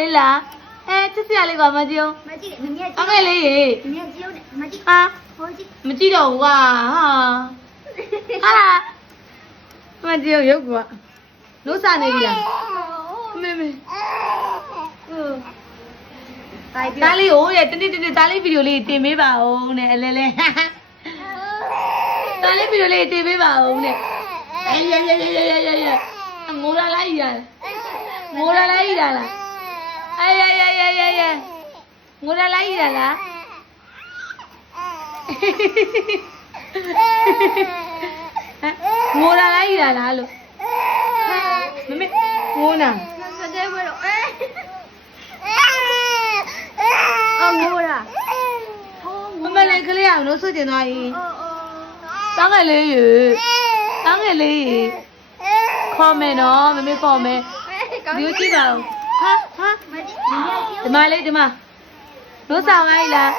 လေးလားချစ်စရာလေးကမကြည့်အောင်မကြည့်မမြတ်ကြည့်အောင်လေးရေမမြတ်ကြည့်အောင်မကြည့်ဟာဟိုကြည့်မကြည့်တော့ဘူးကွာဟာမကြည့်အောင်ရုပ်ကွာလို့စားနေပြီလားမေမေတားလေးကိုတနေ့တားလေးဗီဒီယိုလေးတင်ပေးပါဦးနဲ့အလဲလဲတားလေးဗီဒီယိုလေးတင်ပေးပါဦးနဲ့ငိုရလိုက်ရငိုရလိုက်ရလားငိုရလိုက်ရလားငိုရလိုက်ရလားလို့မမေငိုနာငိုရမမလေးကလေးအောင်လို့ဆိုကျင်သွားရင်တောင်းငယ်လေးရေတောင်းငယ်လေးရေခေါ်မယ်နော်မမေခေါ်မယ်ဒီကြည့်ပါဦးဟာဒီမလေးဒီမလို့ဆောင်လိုက်လား